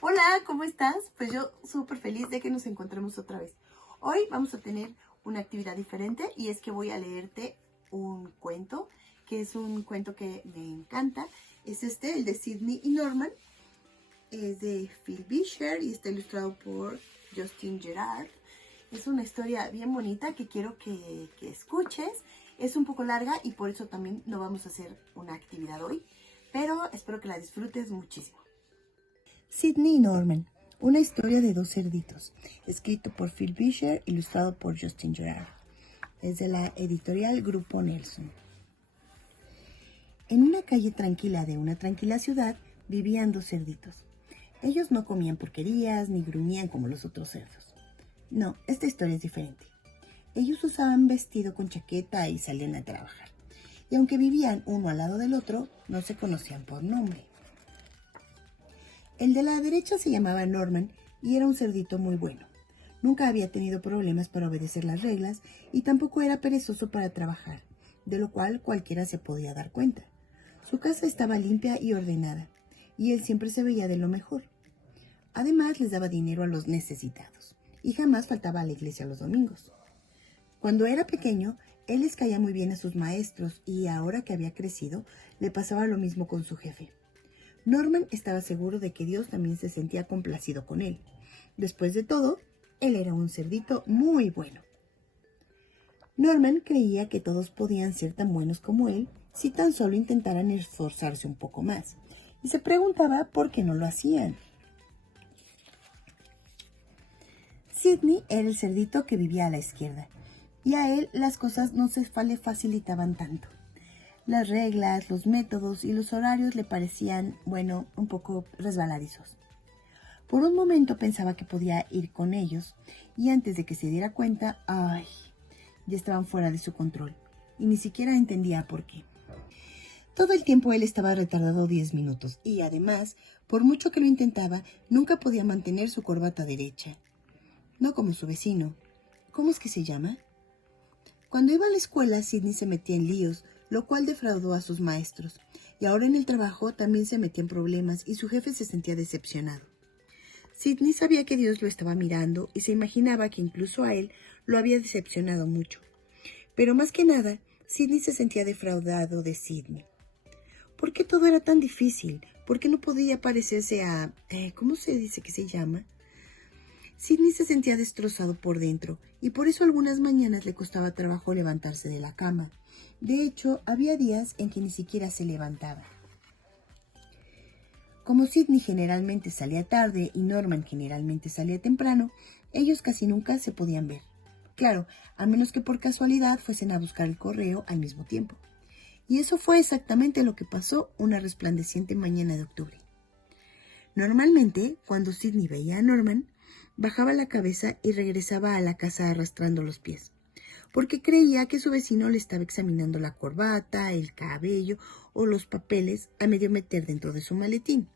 Hola, ¿cómo estás? Pues yo súper feliz de que nos encontremos otra vez. Hoy vamos a tener una actividad diferente y es que voy a leerte un cuento, que es un cuento que me encanta. Es el de Sydney y Norman. Es de Phil Vischer y está ilustrado por Justin Gerard. Es una historia bien bonita que quiero que escuches. Es un poco larga y por eso también no vamos a hacer una actividad hoy, pero espero que la disfrutes muchísimo. Sydney y Norman, una historia de dos cerditos, escrito por Phil Vischer, ilustrado por Justin Gerard. Es de la editorial Grupo Nelson. En una calle tranquila de una tranquila ciudad vivían dos cerditos. Ellos no comían porquerías ni gruñían como los otros cerdos. No, esta historia es diferente. Ellos usaban vestido con chaqueta y salían a trabajar. Y aunque vivían uno al lado del otro, no se conocían por nombre. El de la derecha se llamaba Norman y era un cerdito muy bueno. Nunca había tenido problemas para obedecer las reglas y tampoco era perezoso para trabajar, de lo cual cualquiera se podía dar cuenta. Su casa estaba limpia y ordenada, y él siempre se veía de lo mejor. Además, les daba dinero a los necesitados, y jamás faltaba a la iglesia los domingos. Cuando era pequeño, él les caía muy bien a sus maestros, y ahora que había crecido, le pasaba lo mismo con su jefe. Norman estaba seguro de que Dios también se sentía complacido con él. Después de todo, él era un cerdito muy bueno. Norman creía que todos podían ser tan buenos como él si tan solo intentaran esforzarse un poco más, y se preguntaba por qué no lo hacían. Sydney era el cerdito que vivía a la izquierda, y a él las cosas no se le facilitaban tanto. Las reglas, los métodos y los horarios le parecían, un poco resbaladizos. Por un momento pensaba que podía ir con ellos y antes de que se diera cuenta, ya estaban fuera de su control y ni siquiera entendía por qué. Todo el tiempo él estaba retardado 10 minutos y además, por mucho que lo intentaba, nunca podía mantener su corbata derecha. No como su vecino. ¿Cómo es que se llama? Cuando iba a la escuela, Sydney se metía en líos, lo cual defraudó a sus maestros. Y ahora en el trabajo también se metía en problemas y su jefe se sentía decepcionado. Sydney sabía que Dios lo estaba mirando y se imaginaba que incluso a él lo había decepcionado mucho. Pero más que nada, Sydney se sentía defraudado de Sydney. ¿Por qué todo era tan difícil? ¿Por qué no podía parecerse a... ¿cómo se dice que se llama? Sydney se sentía destrozado por dentro y por eso algunas mañanas le costaba trabajo levantarse de la cama. De hecho, había días en que ni siquiera se levantaba. Como Sydney generalmente salía tarde y Norman generalmente salía temprano, ellos casi nunca se podían ver. Claro, a menos que por casualidad fuesen a buscar el correo al mismo tiempo. Y eso fue exactamente lo que pasó una resplandeciente mañana de octubre. Normalmente, cuando Sydney veía a Norman, bajaba la cabeza y regresaba a la casa arrastrando los pies, porque creía que su vecino le estaba examinando la corbata, el cabello o los papeles a medio meter dentro de su maletín.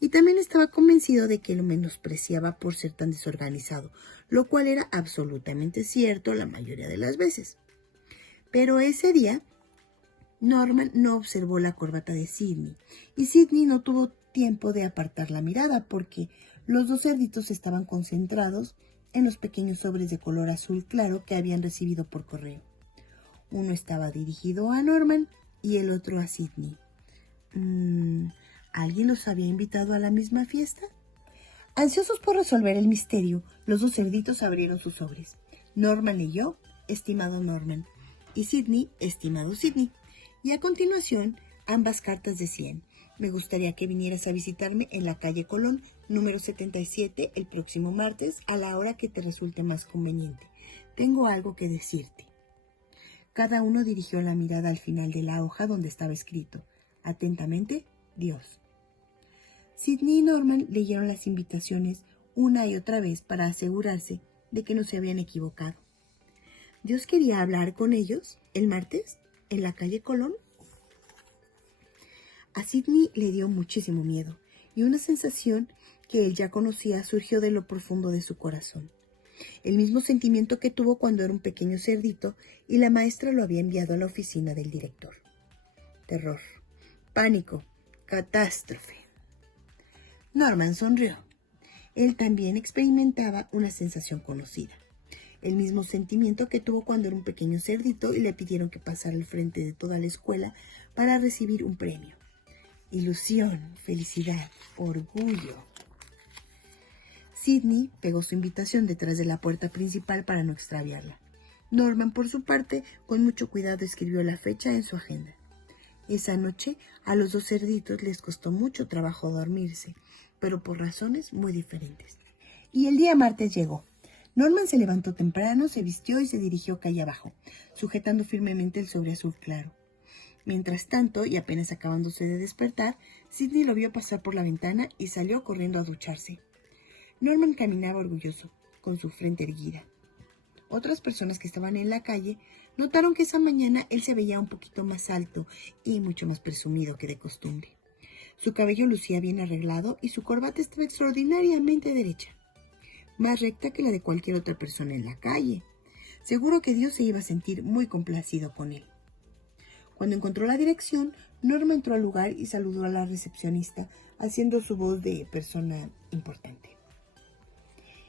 Y también estaba convencido de que lo menospreciaba por ser tan desorganizado, lo cual era absolutamente cierto la mayoría de las veces. Pero ese día, Norman no observó la corbata de Sydney, y Sydney no tuvo tiempo de apartar la mirada porque los dos cerditos estaban concentrados en los pequeños sobres de color azul claro que habían recibido por correo. Uno estaba dirigido a Norman y el otro a Sydney. ¿Alguien los había invitado a la misma fiesta? Ansiosos por resolver el misterio, los dos cerditos abrieron sus sobres. Norman leyó, estimado Norman, y Sydney, estimado Sydney. Y a continuación, ambas cartas decían: me gustaría que vinieras a visitarme en la calle Colón, número 77, el próximo martes, a la hora que te resulte más conveniente. Tengo algo que decirte. Cada uno dirigió la mirada al final de la hoja donde estaba escrito: atentamente, Dios. Sydney y Norman leyeron las invitaciones una y otra vez para asegurarse de que no se habían equivocado. ¿Dios quería hablar con ellos el martes en la calle Colón? A Sydney le dio muchísimo miedo y una sensación que él ya conocía surgió de lo profundo de su corazón. El mismo sentimiento que tuvo cuando era un pequeño cerdito y la maestra lo había enviado a la oficina del director. Terror, pánico, catástrofe. Norman sonrió. Él también experimentaba una sensación conocida. El mismo sentimiento que tuvo cuando era un pequeño cerdito y le pidieron que pasara al frente de toda la escuela para recibir un premio. Ilusión, felicidad, orgullo. Sidney pegó su invitación detrás de la puerta principal para no extraviarla. Norman, por su parte, con mucho cuidado escribió la fecha en su agenda. Esa noche, a los dos cerditos les costó mucho trabajo dormirse, pero por razones muy diferentes. Y el día martes llegó. Norman se levantó temprano, se vistió y se dirigió calle abajo, sujetando firmemente el sobre azul claro. Mientras tanto, y apenas acabándose de despertar, Sidney lo vio pasar por la ventana y salió corriendo a ducharse. Norman caminaba orgulloso, con su frente erguida. Otras personas que estaban en la calle notaron que esa mañana él se veía un poquito más alto y mucho más presumido que de costumbre. Su cabello lucía bien arreglado y su corbata estaba extraordinariamente derecha, más recta que la de cualquier otra persona en la calle. Seguro que Dios se iba a sentir muy complacido con él. Cuando encontró la dirección, Norma entró al lugar y saludó a la recepcionista, haciendo su voz de persona importante.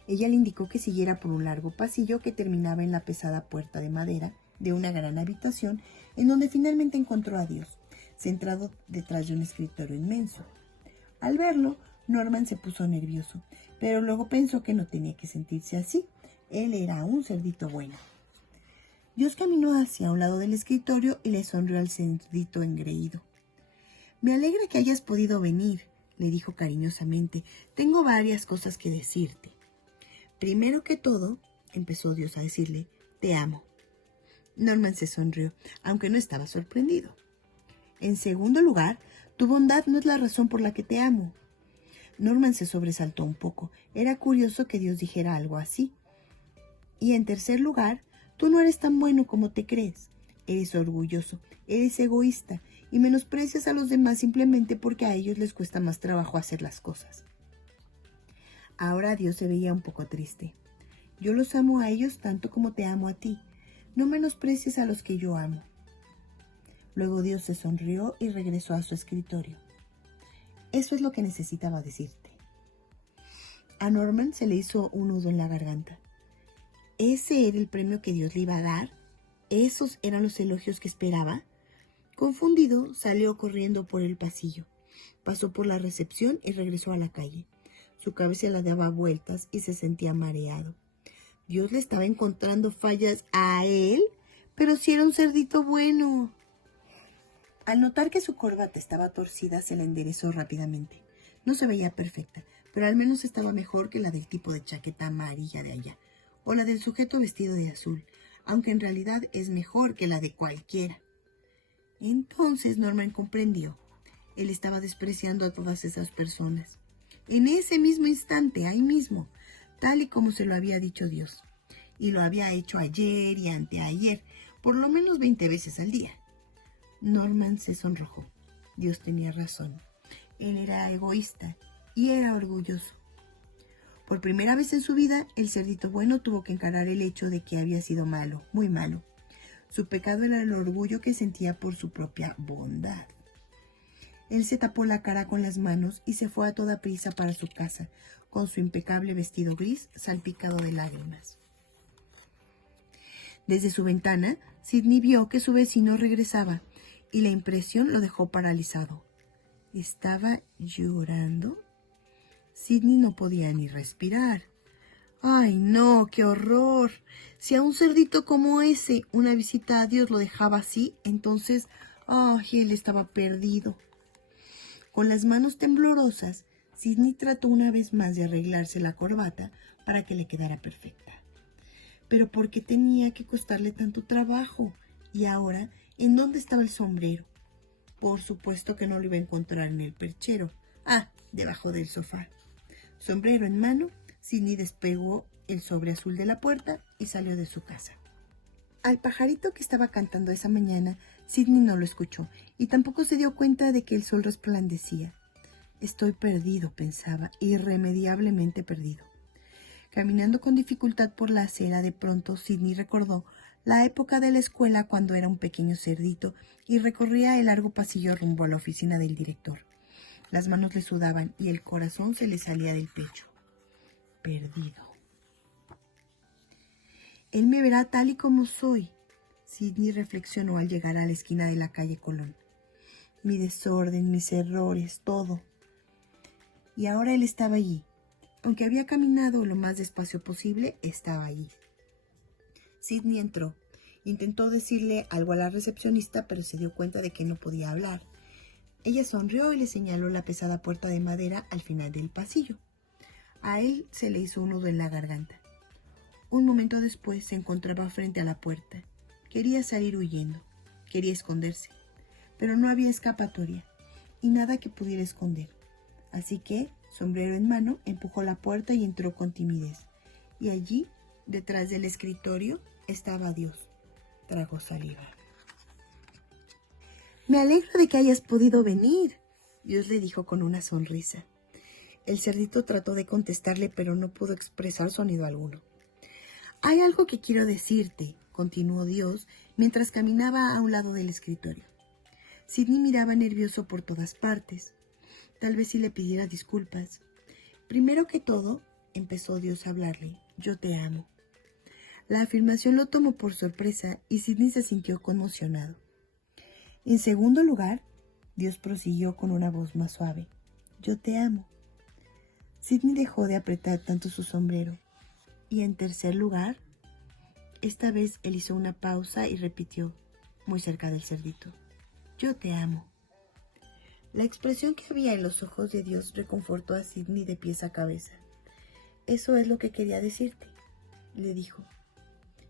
Ella le indicó que siguiera por un largo pasillo que terminaba en la pesada puerta de madera de una gran habitación, en donde finalmente encontró a Dios, centrado detrás de un escritorio inmenso. Al verlo, Norman se puso nervioso, pero luego pensó que no tenía que sentirse así. Él era un cerdito bueno. Dios caminó hacia un lado del escritorio y le sonrió al cerdito engreído. «Me alegra que hayas podido venir», le dijo cariñosamente. «Tengo varias cosas que decirte». «Primero que todo», empezó Dios a decirle, «te amo». Norman se sonrió, aunque no estaba sorprendido. «En segundo lugar, tu bondad no es la razón por la que te amo». Norman se sobresaltó un poco. Era curioso que Dios dijera algo así. «Y en tercer lugar, tú no eres tan bueno como te crees. Eres orgulloso, eres egoísta y menosprecias a los demás simplemente porque a ellos les cuesta más trabajo hacer las cosas». Ahora Dios se veía un poco triste. «Yo los amo a ellos tanto como te amo a ti. No menosprecies a los que yo amo». Luego Dios se sonrió y regresó a su escritorio. «Eso es lo que necesitaba decirte». A Norman se le hizo un nudo en la garganta. ¿Ese era el premio que Dios le iba a dar? ¿Esos eran los elogios que esperaba? Confundido, salió corriendo por el pasillo. Pasó por la recepción y regresó a la calle. Su cabeza le daba vueltas y se sentía mareado. Dios le estaba encontrando fallas a él, pero si era un cerdito bueno. Al notar que su corbata estaba torcida, se la enderezó rápidamente. No se veía perfecta, pero al menos estaba mejor que la del tipo de chaqueta amarilla de allá, o la del sujeto vestido de azul, aunque en realidad es mejor que la de cualquiera. Entonces Norman comprendió. Él estaba despreciando a todas esas personas. En ese mismo instante, ahí mismo, tal y como se lo había dicho Dios. Y lo había hecho ayer y anteayer, por lo menos 20 veces al día. Norman se sonrojó. Dios tenía razón. Él era egoísta y era orgulloso. Por primera vez en su vida, el cerdito bueno tuvo que encarar el hecho de que había sido malo, muy malo. Su pecado era el orgullo que sentía por su propia bondad. Él se tapó la cara con las manos y se fue a toda prisa para su casa, con su impecable vestido gris salpicado de lágrimas. Desde su ventana, Sidney vio que su vecino regresaba y la impresión lo dejó paralizado. ¿Estaba llorando? Sidney no podía ni respirar. ¡Ay, no! ¡Qué horror! Si a un cerdito como ese una visita a Dios lo dejaba así, entonces, ¡ay! Él estaba perdido. Con las manos temblorosas, Sidney trató una vez más de arreglarse la corbata para que le quedara perfecta. Pero ¿por qué tenía que costarle tanto trabajo? Y ahora, ¿en dónde estaba el sombrero? Por supuesto que no lo iba a encontrar en el perchero. Debajo del sofá. Sombrero en mano, Sidney despegó el sobre azul de la puerta y salió de su casa. Al pajarito que estaba cantando esa mañana, Sidney no lo escuchó y tampoco se dio cuenta de que el sol resplandecía. Estoy perdido, pensaba, irremediablemente perdido. Caminando con dificultad por la acera, de pronto Sidney recordó la época de la escuela cuando era un pequeño cerdito y recorría el largo pasillo rumbo a la oficina del director. Las manos le sudaban y el corazón se le salía del pecho. Perdido. Él me verá tal y como soy, Sidney reflexionó al llegar a la esquina de la calle Colón. Mi desorden, mis errores, todo. Y ahora él estaba allí. Aunque había caminado lo más despacio posible, estaba allí. Sidney entró. Intentó decirle algo a la recepcionista, pero se dio cuenta de que no podía hablar. Ella sonrió y le señaló la pesada puerta de madera al final del pasillo. A él se le hizo un nudo en la garganta. Un momento después se encontraba frente a la puerta. Quería salir huyendo. Quería esconderse. Pero no había escapatoria y nada que pudiera esconder. Así que, sombrero en mano, empujó la puerta y entró con timidez. Y allí, detrás del escritorio, estaba Dios. Tragó saliva. Me alegro de que hayas podido venir, Dios le dijo con una sonrisa. El cerdito trató de contestarle, pero no pudo expresar sonido alguno. Hay algo que quiero decirte, continuó Dios, mientras caminaba a un lado del escritorio. Sidney miraba nervioso por todas partes. Tal vez si le pidiera disculpas. Primero que todo, empezó Dios a hablarle, yo te amo. La afirmación lo tomó por sorpresa y Sidney se sintió conmocionado. En segundo lugar, Dios prosiguió con una voz más suave, yo te amo. Sidney dejó de apretar tanto su sombrero. Y en tercer lugar, esta vez él hizo una pausa y repitió, muy cerca del cerdito, yo te amo. La expresión que había en los ojos de Dios reconfortó a Sidney de pies a cabeza. Eso es lo que quería decirte, le dijo,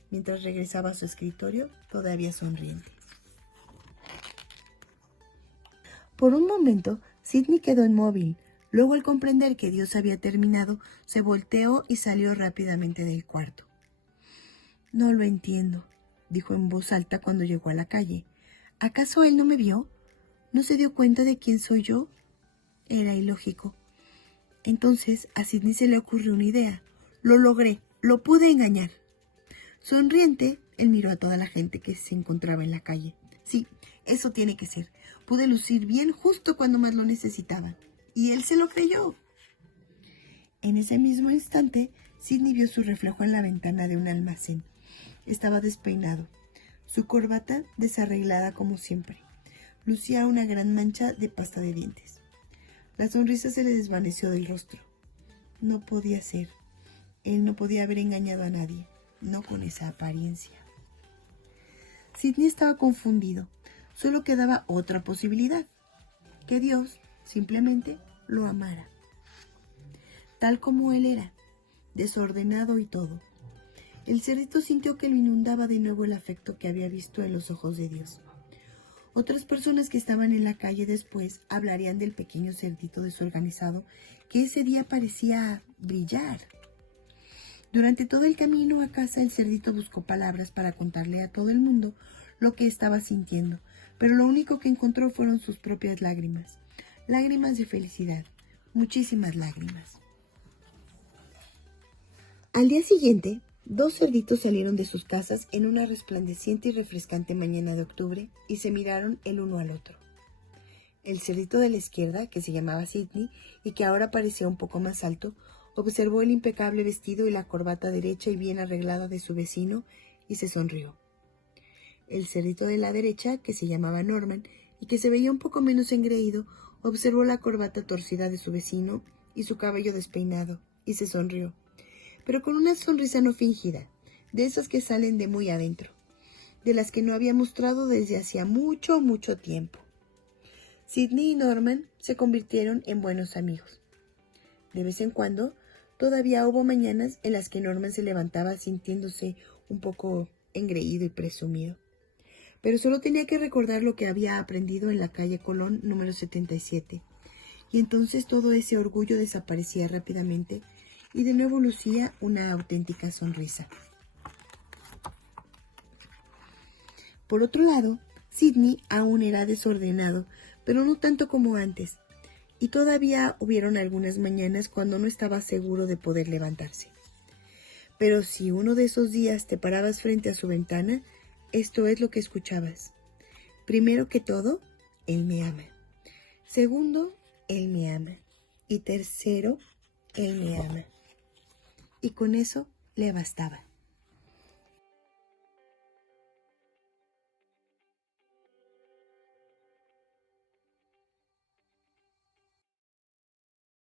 mientras regresaba a su escritorio, todavía sonriente. Por un momento, Sidney quedó inmóvil. Luego, al comprender que Dios había terminado, se volteó y salió rápidamente del cuarto. No lo entiendo, dijo en voz alta cuando llegó a la calle. ¿Acaso él no me vio? ¿No se dio cuenta de quién soy yo? Era ilógico. Entonces a Sidney se le ocurrió una idea. Lo logré, lo pude engañar. Sonriente, él miró a toda la gente que se encontraba en la calle. Sí, eso tiene que ser. Pude lucir bien justo cuando más lo necesitaban. Y él se lo creyó. En ese mismo instante, Sidney vio su reflejo en la ventana de un almacén. Estaba despeinado, su corbata desarreglada como siempre. Lucía una gran mancha de pasta de dientes. La sonrisa se le desvaneció del rostro. No podía ser. Él no podía haber engañado a nadie, no con esa apariencia. Sidney estaba confundido. Solo quedaba otra posibilidad, que Dios simplemente lo amara. Tal como él era, desordenado y todo. El cerdito sintió que lo inundaba de nuevo el afecto que había visto en los ojos de Dios. Otras personas que estaban en la calle después hablarían del pequeño cerdito desorganizado que ese día parecía brillar. Durante todo el camino a casa el cerdito buscó palabras para contarle a todo el mundo lo que estaba sintiendo, pero lo único que encontró fueron sus propias lágrimas. Lágrimas de felicidad, muchísimas lágrimas. Al día siguiente, 2 cerditos salieron de sus casas en una resplandeciente y refrescante mañana de octubre y se miraron el uno al otro. El cerdito de la izquierda, que se llamaba Sidney y que ahora parecía un poco más alto, observó el impecable vestido y la corbata derecha y bien arreglada de su vecino y se sonrió. El cerdito de la derecha, que se llamaba Norman y que se veía un poco menos engreído, observó la corbata torcida de su vecino y su cabello despeinado y se sonrió, pero con una sonrisa no fingida, de esas que salen de muy adentro, de las que no había mostrado desde hacía mucho, mucho tiempo. Sidney y Norman se convirtieron en buenos amigos. De vez en cuando, todavía hubo mañanas en las que Norman se levantaba sintiéndose un poco engreído y presumido. Pero solo tenía que recordar lo que había aprendido en la calle Colón número 77. Y entonces todo ese orgullo desaparecía rápidamente y de nuevo lucía una auténtica sonrisa. Por otro lado, Sidney aún era desordenado, pero no tanto como antes, y todavía hubieron algunas mañanas cuando no estaba seguro de poder levantarse. Pero si uno de esos días te parabas frente a su ventana, esto es lo que escuchabas. Primero que todo, él me ama. Segundo, Él me ama. Y tercero, Él me ama. Y con eso le bastaba.